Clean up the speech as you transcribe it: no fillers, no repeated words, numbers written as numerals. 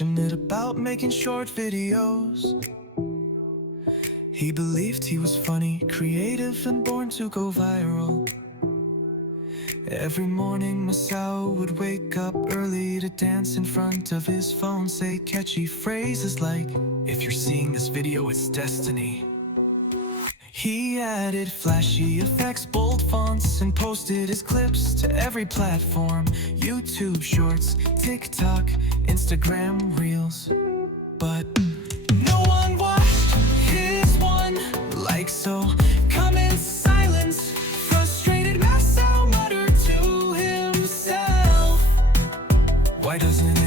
passionate about making short videos. He believed he was funny, creative, and born to go viral. Every morning Masao would wake up early to dance in front of his phone, say catchy phrases like, "If you're seeing this video, it's destiny." He added flashy effects, bold fonts, and posted his clips to every platform: YouTube Shorts, TikTok, Instagram Reels. But no one watched his one like, so come in silence. Frustrated Masao muttered to himself, "Why doesn't